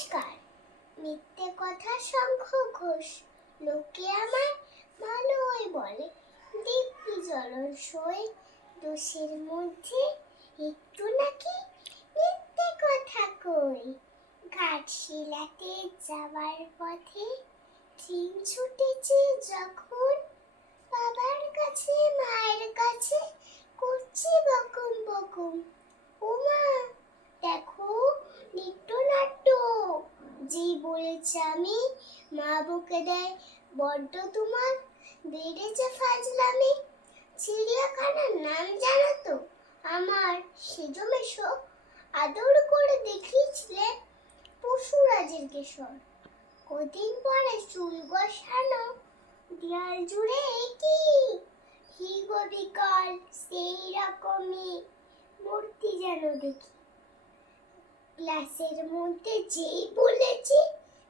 নমস্কার। মিথ্যে কথা শঙ্খ ঘোষ, লোকে আমার ভালোই বলে। দিব্যি জ্বলন সই, দোষের মধ্যে একটু নাকি মিথ্যে কথা কই। ঘাটশিলাতে যাওয়ার পথে ট্রেন ছুটেছে যখন, বাবার কাছে মায়ের কাছে করছি বকুম বকুম। ওমা দেখো নৃত্যনাট্য, যেই বলেছে আমি, মা বকে দেয় বড্ড তোমার বেড়েছে ফাজলামি। চিড়িয়াখানার নাম জানো তো আমার, সেজো মেশো আদর করে দেখিয়েছিলেন পশুরাজের কেশর। কদিন পরে চুল বসানো, দেয়াল জুড়ে কি হিগো বিকল সেই রকমই মূর্তি যেন দেখি। ক্লাসের মধ্যে যেই বলেছি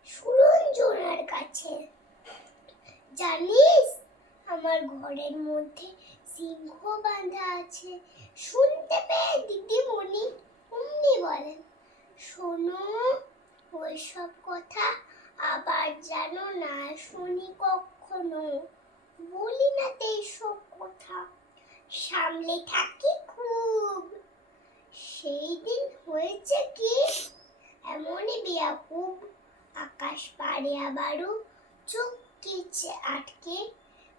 সুরঞ্জনার কাছে, জানিস আমার ঘরের মধ্যে সিংহ বাঁধা আছে। শুনতে পেয়ে দিদিমণি অমনি বলেন, শোনো ওইসব কথা আবার যেন না শুনি কখনো। বলি না তো এইসব কথা, সামলে থাকি খুব। সেই দিন হয়েছে কি, এমনই বেয়াকুব, আকাশ পাড়ে আবারও চোখ কেচে আটকে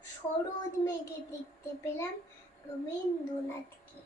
শরৎ মেঘে দেখতে পেলাম রবীন্দ্রনাথকে।